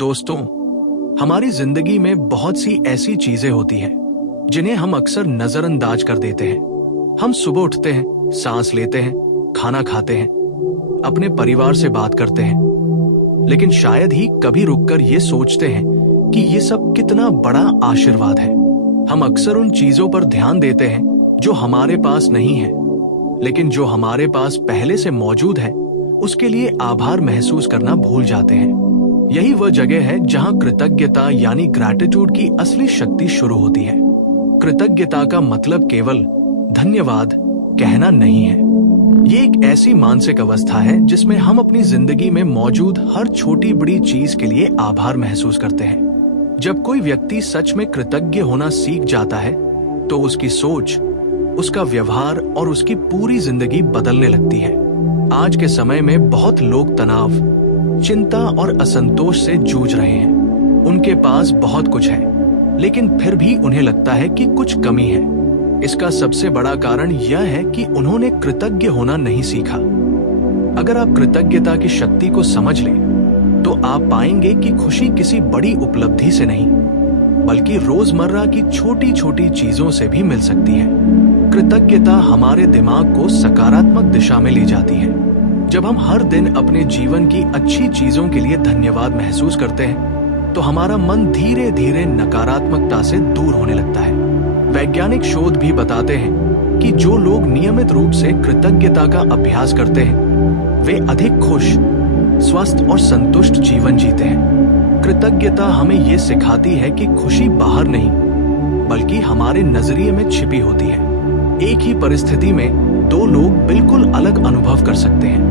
दोस्तों, हमारी जिंदगी में बहुत सी ऐसी चीजें होती हैं जिन्हें हम अक्सर नजरअंदाज कर देते हैं। हम सुबह उठते हैं, सांस लेते हैं, खाना खाते हैं, अपने परिवार से बात करते हैं, लेकिन शायद ही कभी रुककर ये सोचते हैं कि ये सब कितना बड़ा आशीर्वाद है। हम अक्सर उन चीजों पर ध्यान देते हैं जो हमारे पास नहीं है, लेकिन जो हमारे पास पहले से मौजूद है उसके लिए आभार महसूस करना भूल जाते हैं। यही वह जगह है जहां कृतज्ञता यानी ग्रैटिट्यूड की असली शक्ति शुरू होती है। कृतज्ञता का मतलब केवल धन्यवाद कहना नहीं है। ये एक ऐसी मानसिक अवस्था है जिसमें हम अपनी जिंदगी में मौजूद हर छोटी बड़ी चीज के लिए आभार महसूस करते हैं। जब कोई व्यक्ति सच में कृतज्ञ होना सीख जाता है तो उसकी सोच, उसका व्यवहार और उसकी पूरी जिंदगी बदलने लगती है। आज के समय में बहुत लोग तनाव, चिंता और असंतोष से जूझ रहे हैं। उनके पास बहुत कुछ है, लेकिन फिर भी उन्हें लगता है कि कुछ कमी है। इसका सबसे बड़ा कारण यह है कि उन्होंने कृतज्ञ होना नहीं सीखा। अगर आप कृतज्ञता की शक्ति को समझ लें, तो आप पाएंगे कि खुशी किसी बड़ी उपलब्धि से नहीं, बल्कि रोजमर्रा की छोटी छोटी चीजों से भी मिल सकती है। कृतज्ञता हमारे दिमाग को सकारात्मक दिशा में ले जाती है। जब हम हर दिन अपने जीवन की अच्छी चीजों के लिए धन्यवाद महसूस करते हैं, तो हमारा मन धीरे धीरे नकारात्मकता से दूर होने लगता है। वैज्ञानिक शोध भी बताते हैं कि जो लोग नियमित रूप से कृतज्ञता का अभ्यास करते हैं, वे अधिक खुश, स्वस्थ और संतुष्ट जीवन जीते हैं। कृतज्ञता हमें ये सिखाती है कि खुशी बाहर नहीं, बल्कि हमारे नजरिए में छिपी होती है। एक ही परिस्थिति में दो लोग बिल्कुल अलग अनुभव कर सकते हैं।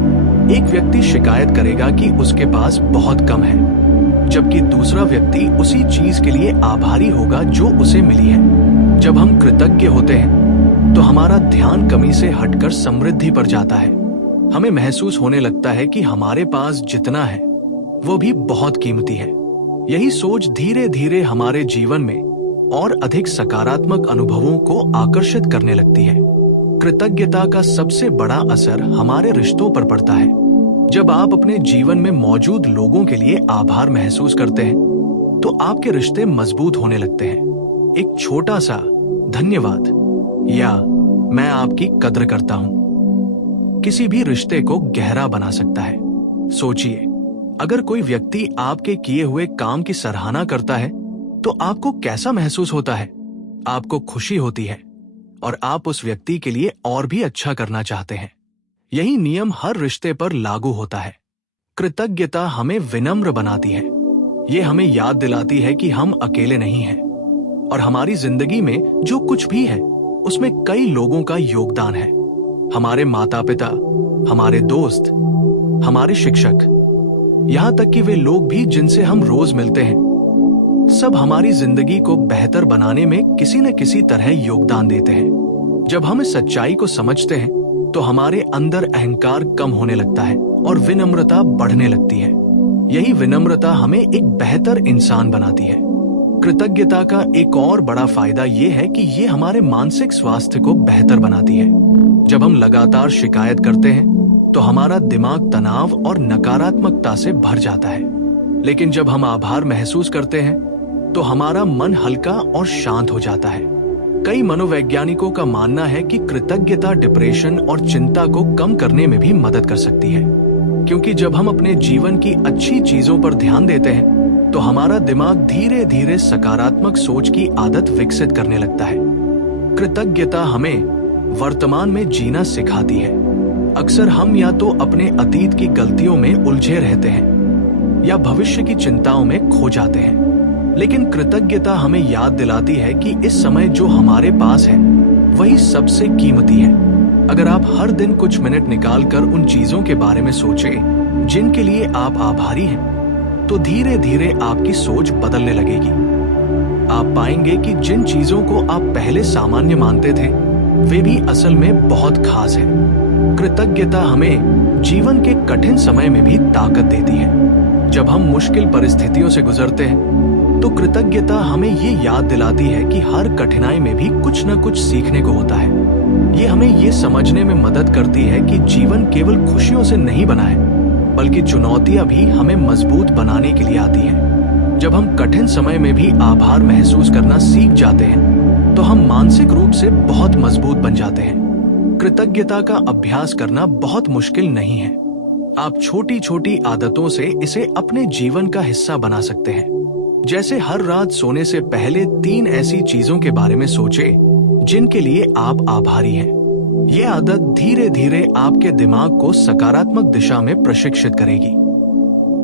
एक व्यक्ति शिकायत करेगा कि उसके पास बहुत कम है, जबकि दूसरा व्यक्ति उसी चीज के लिए आभारी होगा जो उसे मिली है। जब हम कृतज्ञ होते हैं, तो हमारा ध्यान कमी से हटकर समृद्धि पर जाता है। हमें महसूस होने लगता है कि हमारे पास जितना है, वो भी बहुत कीमती है। यही सोच धीरे धीरे हमारे जीवन में और अधिक सकारात्मक अनुभवों को आकर्षित करने लगती है। कृतज्ञता का सबसे बड़ा असर हमारे रिश्तों पर पड़ता है। जब आप अपने जीवन में मौजूद लोगों के लिए आभार महसूस करते हैं, तो आपके रिश्ते मजबूत होने लगते हैं। एक छोटा सा धन्यवाद या मैं आपकी कद्र करता हूं किसी भी रिश्ते को गहरा बना सकता है। सोचिए, अगर कोई व्यक्ति आपके किए हुए काम की सराहना करता है, तो आपको कैसा महसूस होता है? आपको खुशी होती है और आप उस व्यक्ति के लिए और भी अच्छा करना चाहते हैं। यही नियम हर रिश्ते पर लागू होता है। कृतज्ञता हमें विनम्र बनाती है। ये हमें याद दिलाती है कि हम अकेले नहीं हैं और हमारी जिंदगी में जो कुछ भी है उसमें कई लोगों का योगदान है। हमारे माता पिता, हमारे दोस्त, हमारे शिक्षक, यहाँ तक कि वे लोग भी जिनसे हम रोज मिलते हैं, सब हमारी जिंदगी को बेहतर बनाने में किसी न किसी तरह योगदान देते हैं। जब हम इस सच्चाई को समझते हैं, तो हमारे अंदर अहंकार कम होने लगता है और विनम्रता बढ़ने लगती है। यही विनम्रता हमें एक बेहतर इंसान बनाती है। कृतज्ञता का एक और बड़ा फायदा ये है कि ये हमारे मानसिक स्वास्थ्य को बेहतर बनाती है। जब हम लगातार शिकायत करते हैं, तो हमारा दिमाग तनाव और नकारात्मकता से भर जाता है। लेकिन जब हम आभार महसूस करते हैं, तो हमारा मन हल्का और शांत हो जाता है। कई मनोवैज्ञानिकों का मानना है कि कृतज्ञता डिप्रेशन और चिंता को कम करने में भी मदद कर सकती है, क्योंकि जब हम अपने जीवन की अच्छी चीजों पर ध्यान देते हैं, तो हमारा दिमाग धीरे धीरे सकारात्मक सोच की आदत विकसित करने लगता है। कृतज्ञता हमें वर्तमान में जीना सिखाती है। अक्सर हम या तो अपने अतीत की गलतियों में उलझे रहते हैं या भविष्य की चिंताओं में खो जाते हैं, लेकिन कृतज्ञता हमें याद दिलाती है कि इस समय जो हमारे पास है वही सबसे कीमती है। अगर आप हर दिन कुछ मिनट निकालकर उन चीजों के बारे में सोचें जिनके लिए आप आभारी हैं, तो धीरे धीरे आपकी सोच बदलने लगेगी। आप पाएंगे कि जिन चीजों को आप पहले सामान्य मानते थे, वे भी असल में बहुत खास है। कृतज्ञता हमें जीवन के कठिन समय में भी ताकत देती है। जब हम मुश्किल परिस्थितियों से गुजरते हैं, तो कृतज्ञता हमें ये याद दिलाती है कि हर कठिनाई में भी कुछ न कुछ सीखने को होता है। ये हमें ये समझने में मदद करती है कि जीवन केवल खुशियों से नहीं बना है, बल्कि चुनौतियां भी हमें मजबूत बनाने के लिए आती हैं। जब हम कठिन समय में भी आभार महसूस करना सीख जाते हैं तो हम मानसिक रूप से बहुत मजबूत बन जाते हैं। कृतज्ञता का अभ्यास करना बहुत मुश्किल नहीं है। आप छोटी छोटी आदतों से इसे अपने जीवन का हिस्सा बना सकते हैं। जैसे हर रात सोने से पहले 3 ऐसी चीजों के बारे में सोचें जिनके लिए आप आभारी हैं। ये आदत धीरे धीरे आपके दिमाग को सकारात्मक दिशा में प्रशिक्षित करेगी।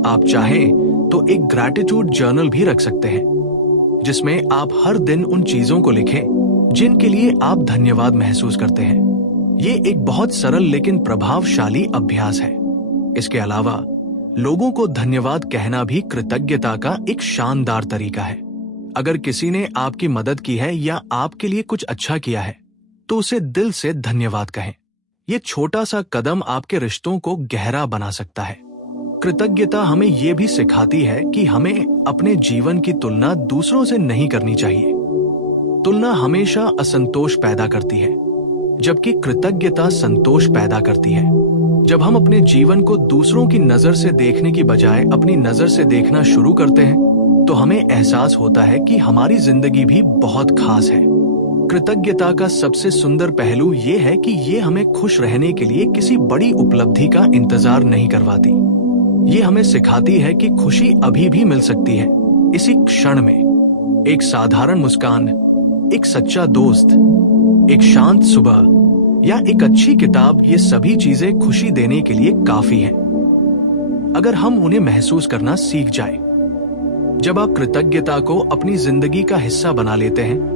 आप चाहें तो एक ग्रैटिट्यूड जर्नल भी रख सकते हैं जिसमें आप हर दिन उन चीजों को लिखें जिनके लिए आप धन्यवाद महसूस करते हैं। ये एक बहुत सरल लेकिन प्रभावशाली अभ्यास है। इसके अलावा लोगों को धन्यवाद कहना भी कृतज्ञता का एक शानदार तरीका है। अगर किसी ने आपकी मदद की है या आपके लिए कुछ अच्छा किया है तो उसे दिल से धन्यवाद कहें। ये छोटा सा कदम आपके रिश्तों को गहरा बना सकता है। कृतज्ञता हमें यह भी सिखाती है कि हमें अपने जीवन की तुलना दूसरों से नहीं करनी चाहिए। तुलना हमेशा असंतोष पैदा करती है, जबकि कृतज्ञता संतोष पैदा करती है। जब हम अपने जीवन को दूसरों की नजर से देखने की बजाय अपनी नजर से देखना शुरू करते हैं तो हमें एहसास होता है कि हमारी जिंदगी भी बहुत खास है। कृतज्ञता का सबसे सुंदर पहलू ये है कि ये हमें खुश रहने के लिए किसी बड़ी उपलब्धि का इंतजार नहीं करवाती। ये हमें सिखाती है कि खुशी अभी भी मिल सकती है, इसी क्षण में। एक साधारण मुस्कान, एक सच्चा दोस्त, एक शांत सुबह या एक अच्छी किताब, ये सभी चीजें खुशी देने के लिए काफी हैं, अगर हम उन्हें महसूस करना सीख जाएं। जब आप कृतज्ञता को अपनी जिंदगी का हिस्सा बना लेते हैं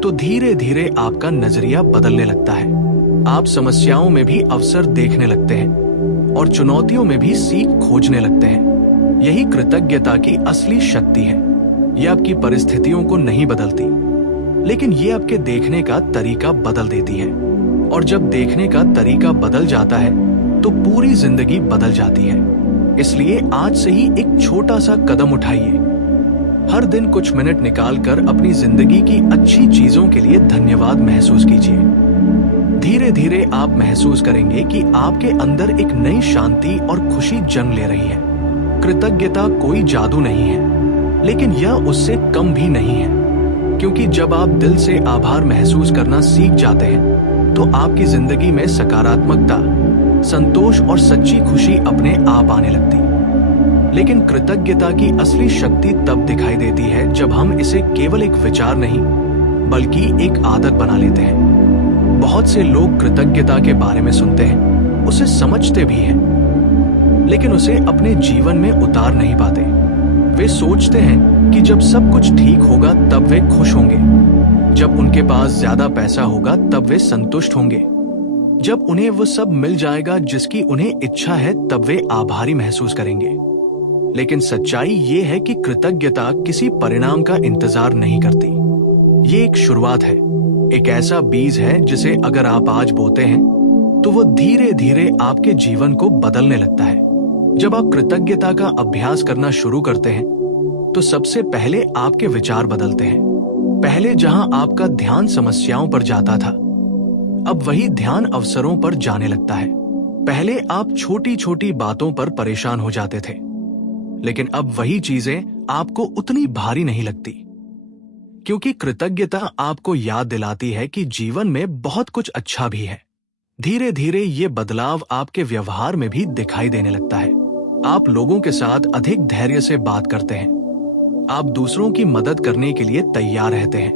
तो धीरे धीरे आपका नजरिया बदलने लगता है। आप समस्याओं में भी अवसर देखने लगते हैं और चुनौतियों में भी सीख खोजने लगते हैं। यही कृतज्ञता की असली शक्ति है। ये आपकी परिस्थितियों को नहीं बदलती, लेकिन ये आपके देखने का तरीका बदल देती है। और जब देखने का तरीका बदल जाता है तो पूरी जिंदगी बदल जाती है। इसलिए आज से ही एक छोटा सा कदम उठाइए। हर दिन कुछ मिनट निकालकर अपनी जिंदगी की अच्छी चीजों के लिए धन्यवाद महसूस कीजिए। धीरे धीरे आप महसूस करेंगे कि आपके अंदर एक नई शांति और खुशी जन्म ले रही है। कृतज्ञता कोई जादू नहीं है, लेकिन यह उससे कम भी नहीं है, क्योंकि जब आप दिल से आभार महसूस करना सीख जाते हैं तो आपकी जिंदगी में सकारात्मकता, संतोष और सच्ची खुशी अपने आप आने लगती। लेकिन कृतज्ञता की असली शक्ति तब दिखाई देती है जब हम इसे केवल एक विचार नहीं बल्कि एक आदत बना लेते हैं। बहुत से लोग कृतज्ञता के बारे में सुनते हैं, उसे समझते भी हैं, लेकिन उसे अपने जीवन में उतार नहीं पाते। वे सोचते हैं कि जब सब कुछ ठीक होगा तब वे खुश होंगे, जब उनके पास ज्यादा पैसा होगा तब वे संतुष्ट होंगे, जब उन्हें वो सब मिल जाएगा जिसकी उन्हें इच्छा है तब वे आभारी महसूस करेंगे। लेकिन सच्चाई ये है कि कृतज्ञता किसी परिणाम का इंतजार नहीं करती। ये एक शुरुआत है, एक ऐसा बीज है जिसे अगर आप आज बोते हैं तो वो धीरे धीरे आपके जीवन को बदलने लगता है। जब आप कृतज्ञता का अभ्यास करना शुरू करते हैं तो सबसे पहले आपके विचार बदलते हैं। पहले जहां आपका ध्यान समस्याओं पर जाता था, अब वही ध्यान अवसरों पर जाने लगता है। पहले आप छोटी छोटी बातों पर परेशान हो जाते थे, लेकिन अब वही चीजें आपको उतनी भारी नहीं लगती, क्योंकि कृतज्ञता आपको याद दिलाती है कि जीवन में बहुत कुछ अच्छा भी है। धीरे धीरे ये बदलाव आपके व्यवहार में भी दिखाई देने लगता है। आप लोगों के साथ अधिक धैर्य से बात करते हैं, आप दूसरों की मदद करने के लिए तैयार रहते हैं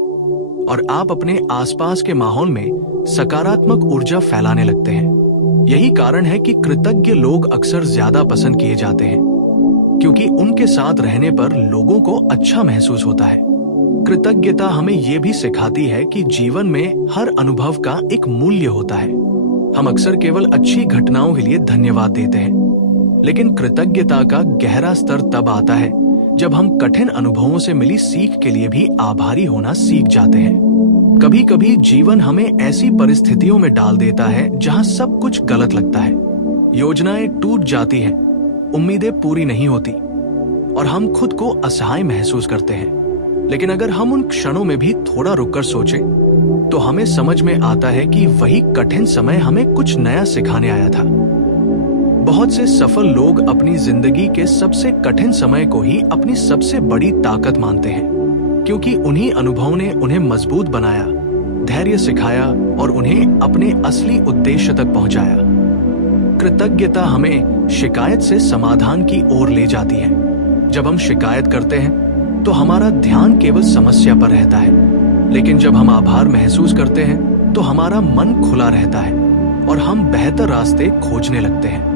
और आप अपने आसपास के माहौल में सकारात्मक ऊर्जा फैलाने लगते हैं। यही कारण है कि कृतज्ञ लोग अक्सर ज्यादा पसंद किए जाते हैं, क्योंकि उनके साथ रहने पर लोगों को अच्छा महसूस होता है। कृतज्ञता हमें ये भी सिखाती है कि जीवन में हर अनुभव का एक मूल्य होता है। हम अक्सर केवल अच्छी घटनाओं के लिए धन्यवाद देते हैं, लेकिन कृतज्ञता का गहरा स्तर तब आता है जब हम कठिन अनुभवों से मिली सीख के लिए भी आभारी होना सीख जाते हैं। कभी कभी जीवन हमें ऐसी परिस्थितियों में डाल देता है जहां सब कुछ गलत लगता है, योजनाएं टूट जाती हैं, उम्मीदें पूरी नहीं होती और हम खुद को असहाय महसूस करते हैं। लेकिन अगर हम उन क्षणों में भी थोड़ा रुककर सोचें तो हमें समझ में आता है कि वही कठिन समय हमें कुछ नया सिखाने आया था। बहुत से सफल लोग अपनी जिंदगी के सबसे कठिन समय को ही अपनी सबसे बड़ी ताकत मानते हैं, क्योंकि उन्हीं अनुभवों ने उन्हें मजबूत बनाया, धैर्य सिखाया और उन्हें अपने असली उद्देश्य तक पहुंचाया। कृतज्ञता हमें शिकायत से समाधान की ओर ले जाती है। जब हम शिकायत करते हैं तो हमारा ध्यान केवल समस्या पर रहता है, लेकिन जब हम आभार महसूस करते हैं तो हमारा मन खुला रहता है और हम बेहतर रास्ते खोजने लगते हैं।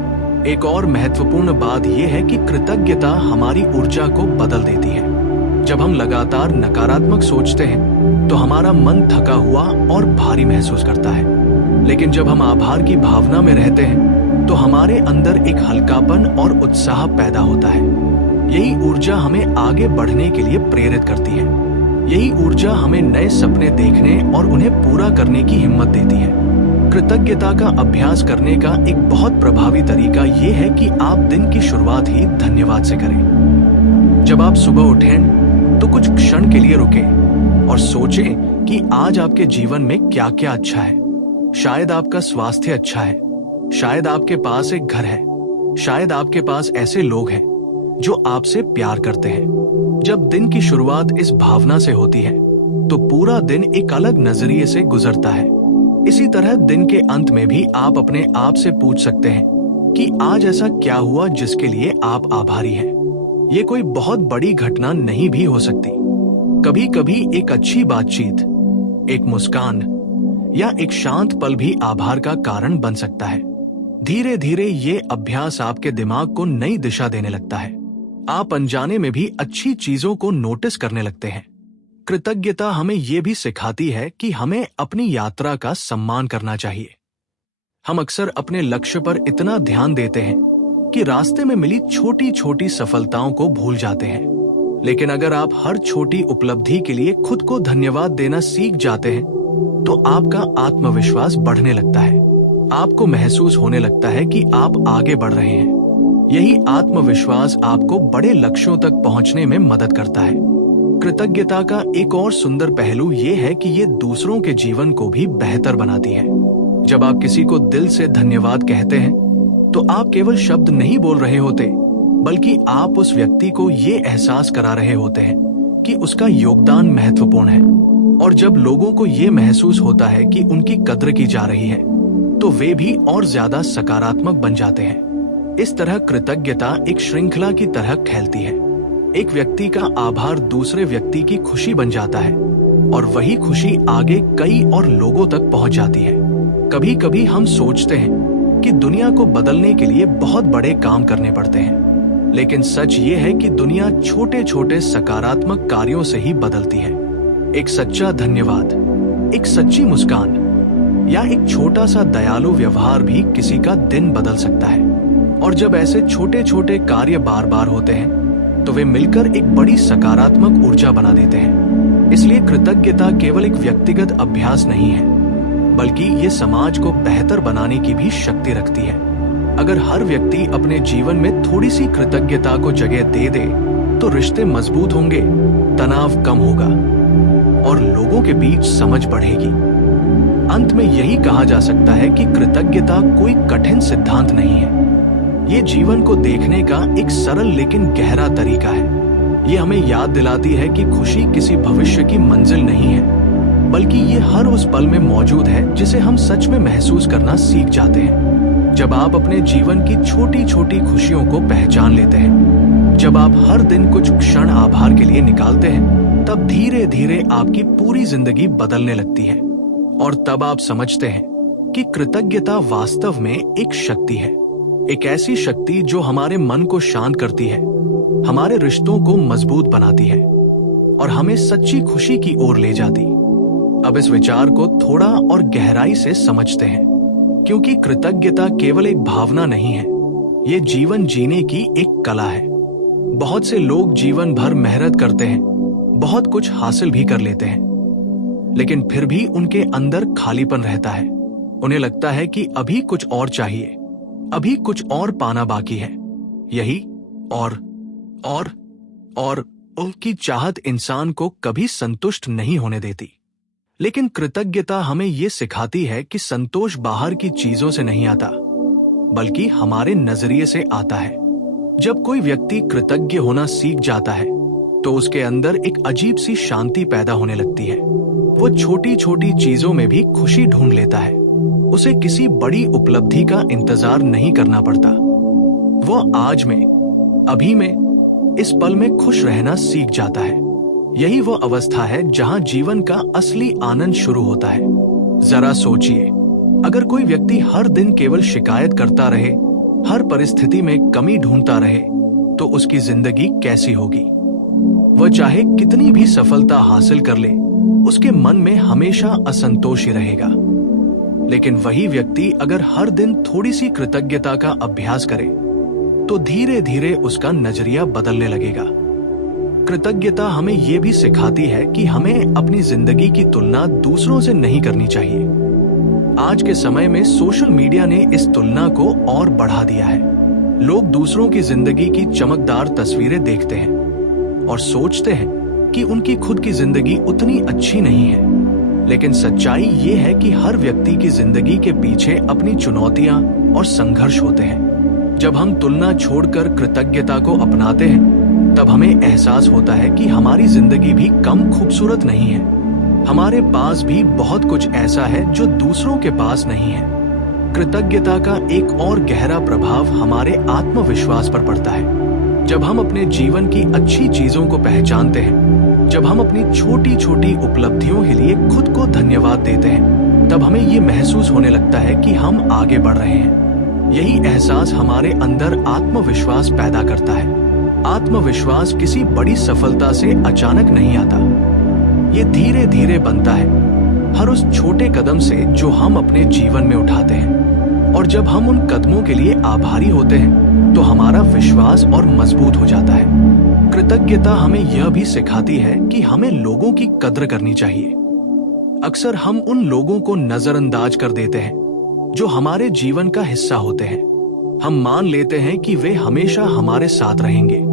एक और महत्वपूर्ण बात यह है कि कृतज्ञता हमारी ऊर्जा को बदल देती है। जब हम लगातार नकारात्मक सोचते हैं तो हमारा मन थका हुआ और भारी महसूस करता है, लेकिन जब हम आभार की भावना में रहते हैं तो हमारे अंदर एक हल्कापन और उत्साह पैदा होता है। यही ऊर्जा हमें आगे बढ़ने के लिए प्रेरित करती है। यही ऊर्जा हमें नए सपने देखने और उन्हें पूरा करने की हिम्मत देती है। कृतज्ञता का अभ्यास करने का एक बहुत प्रभावी तरीका ये है कि आप दिन की शुरुआत ही धन्यवाद से करें। जब आप सुबह उठें तो कुछ क्षण के लिए रुकें और सोचें कि आज आपके जीवन में क्या क्या अच्छा है। शायद आपका स्वास्थ्य अच्छा है, शायद आपके पास एक घर है, शायद आपके पास ऐसे लोग हैं जो आपसे प्यार करते हैं। जब दिन की शुरुआत इस भावना से होती है तो पूरा दिन एक अलग नजरिए से गुजरता है। इसी तरह दिन के अंत में भी आप अपने आप से पूछ सकते हैं कि आज ऐसा क्या हुआ जिसके लिए आप आभारी हैं। ये कोई बहुत बड़ी घटना नहीं भी हो सकती। कभी कभी एक अच्छी बातचीत, एक मुस्कान या एक शांत पल भी आभार का कारण बन सकता है। धीरे धीरे ये अभ्यास आपके दिमाग को नई दिशा देने लगता है। आप अनजाने में भी अच्छी चीजों को नोटिस करने लगते हैं। कृतज्ञता हमें यह भी सिखाती है कि हमें अपनी यात्रा का सम्मान करना चाहिए। हम अक्सर अपने लक्ष्य पर इतना ध्यान देते हैं कि रास्ते में मिली छोटी छोटी सफलताओं को भूल जाते हैं। लेकिन अगर आप हर छोटी उपलब्धि के लिए खुद को धन्यवाद देना सीख जाते हैं तो आपका आत्मविश्वास बढ़ने लगता है। आपको महसूस होने लगता है कि आप आगे बढ़ रहे हैं। यही आत्मविश्वास आपको बड़े लक्ष्यों तक पहुंचने में मदद करता है। कृतज्ञता का एक और सुंदर पहलू ये है कि ये दूसरों के जीवन को भी बेहतर बनाती है। जब आप किसी को दिल से धन्यवाद कहते हैं तो आप केवल शब्द नहीं बोल रहे होते, बल्कि आप उस व्यक्ति को ये एहसास करा रहे होते हैं कि उसका योगदान महत्वपूर्ण है। और जब लोगों को ये महसूस होता है कि उनकी कद्र की जा रही है तो वे भी और ज्यादा सकारात्मक बन जाते हैं। इस तरह कृतज्ञता एक श्रृंखला की तरह फैलती है। एक व्यक्ति का आभार दूसरे व्यक्ति की खुशी बन जाता है और वही खुशी आगे कई और लोगों तक पहुंच जाती है। कभी कभी हम सोचते हैं कि दुनिया को बदलने के लिए बहुत बड़े काम करने पड़ते हैं, लेकिन सच ये है कि दुनिया छोटे छोटे सकारात्मक कार्यों से ही बदलती है। एक सच्चा धन्यवाद, एक सच्ची मुस्कान या एक छोटा सा दयालु व्यवहार भी किसी का दिन बदल सकता है। और जब ऐसे छोटे छोटे कार्य बार बार होते हैं तो वे मिलकर एक बड़ी सकारात्मक ऊर्जा बना देते हैं। इसलिए कृतज्ञता केवल एक व्यक्तिगत अभ्यास नहीं है, बल्कि ये समाज को बेहतर बनाने की भी शक्ति रखती है। अगर हर व्यक्ति अपने जीवन में थोड़ी सी कृतज्ञता को जगह दे दे तो रिश्ते मजबूत होंगे, तनाव कम होगा और लोगों के बीच समझ बढ़ेगी। अंत में यही कहा जा सकता है कि कृतज्ञता कोई कठिन सिद्धांत नहीं है। ये जीवन को देखने का एक सरल लेकिन गहरा तरीका है। ये हमें याद दिलाती है कि खुशी किसी भविष्य की मंजिल नहीं है, बल्कि ये हर उस पल में मौजूद है जिसे हम सच में महसूस करना सीख जाते हैं। जब आप अपने जीवन की छोटी छोटी खुशियों को पहचान लेते हैं, जब आप हर दिन कुछ क्षण आभार के लिए निकालते हैं, तब धीरे धीरे आपकी पूरी जिंदगी बदलने लगती है। और तब आप समझते हैं कि कृतज्ञता वास्तव में एक शक्ति है, एक ऐसी शक्ति जो हमारे मन को शांत करती है, हमारे रिश्तों को मजबूत बनाती है और हमें सच्ची खुशी की ओर ले जाती। अब इस विचार को थोड़ा और गहराई से समझते हैं, क्योंकि कृतज्ञता केवल एक भावना नहीं है, ये जीवन जीने की एक कला है। बहुत से लोग जीवन भर मेहनत करते हैं, बहुत कुछ हासिल भी कर लेते हैं, लेकिन फिर भी उनके अंदर खालीपन रहता है। उन्हें लगता है कि अभी कुछ और चाहिए, अभी कुछ और पाना बाकी है। यही और उनकी चाहत इंसान को कभी संतुष्ट नहीं होने देती। लेकिन कृतज्ञता हमें ये सिखाती है कि संतोष बाहर की चीजों से नहीं आता, बल्कि हमारे नजरिए से आता है। जब कोई व्यक्ति कृतज्ञ होना सीख जाता है तो उसके अंदर एक अजीब सी शांति पैदा होने लगती है। वो छोटी छोटी चीजों में भी खुशी ढूंढ लेता है। उसे किसी बड़ी उपलब्धि का इंतजार नहीं करना पड़ता। वो आज में, अभी में, इस पल में खुश रहना सीख जाता है। यही वो अवस्था है जहां जीवन का असली आनंद शुरू होता है। जरा सोचिए, अगर कोई व्यक्ति हर दिन केवल शिकायत करता रहे, हर परिस्थिति में कमी ढूंढता रहे, तो उसकी जिंदगी कैसी होगी? वह चाहे कितनी भी सफलता हासिल कर ले, उसके मन में हमेशा असंतोष ही रहेगा। लेकिन वही व्यक्ति अगर हर दिन थोड़ी सी कृतज्ञता का अभ्यास करे, तो धीरे धीरे उसका नजरिया बदलने लगेगा। कृतज्ञता हमें यह भी सिखाती है कि हमें अपनी जिंदगी की तुलना दूसरों से नहीं करनी चाहिए। आज के समय में सोशल मीडिया ने इस तुलना को और बढ़ा दिया है। लोग दूसरों की जिंदगी की चमकदार तस्वीरें देखते हैं और सोचते हैं कि उनकी खुद की जिंदगी उतनी अच्छी नहीं है। लेकिन सच्चाई ये है कि हर व्यक्ति की जिंदगी के पीछे अपनी चुनौतियां और संघर्ष होते हैं। जब हम तुलना छोड़कर कृतज्ञता को अपनाते हैं, तब हमें एहसास होता है कि हमारी जिंदगी भी कम खूबसूरत नहीं है। हमारे पास भी बहुत कुछ ऐसा है जो दूसरों के पास नहीं है। कृतज्ञता का एक और गहरा प्रभाव हमारे आत्मविश्वास पर पड़ता है। जब हम अपने जीवन की अच्छी चीजों को पहचानते हैं, जब हम अपनी छोटी छोटी उपलब्धियों के लिए खुद को धन्यवाद देते हैं, तब हमें ये महसूस होने लगता है कि हम आगे बढ़ रहे हैं। यही एहसास हमारे अंदर आत्मविश्वास पैदा करता है। आत्मविश्वास किसी बड़ी सफलता से अचानक नहीं आता। ये धीरे धीरे बनता है, हर उस छोटे कदम से जो हम अपने जीवन में उठाते हैं। और जब हम उन कदमों के लिए आभारी होते हैं, तो हमारा विश्वास और मजबूत हो जाता है। कृतज्ञता हमें यह भी सिखाती है कि हमें लोगों की कद्र करनी चाहिए। अक्सर हम उन लोगों को नजरअंदाज कर देते हैं जो हमारे जीवन का हिस्सा होते हैं। हम मान लेते हैं कि वे हमेशा हमारे साथ रहेंगे।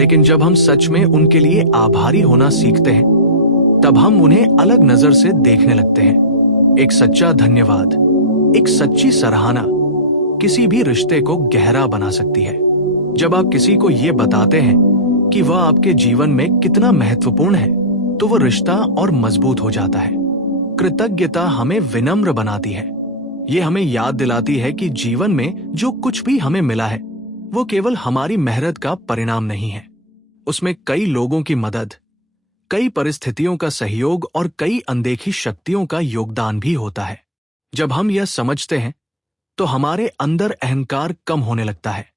लेकिन जब हम सच में उनके लिए आभारी होना सीखते हैं, तब हम उन्हें अलग नजर से देखने लगते हैं। एक सच्चा धन्यवाद, एक सच्ची सराहना किसी भी रिश्ते को गहरा बना सकती है। जब आप किसी को ये बताते हैं कि वह आपके जीवन में कितना महत्वपूर्ण है, तो वह रिश्ता और मजबूत हो जाता है। कृतज्ञता हमें विनम्र बनाती है। ये हमें याद दिलाती है कि जीवन में जो कुछ भी हमें मिला है, वो केवल हमारी मेहनत का परिणाम नहीं है। उसमें कई लोगों की मदद, कई परिस्थितियों का सहयोग और कई अनदेखी शक्तियों का योगदान भी होता है। जब हम यह समझते हैं, तो हमारे अंदर अहंकार कम होने लगता है।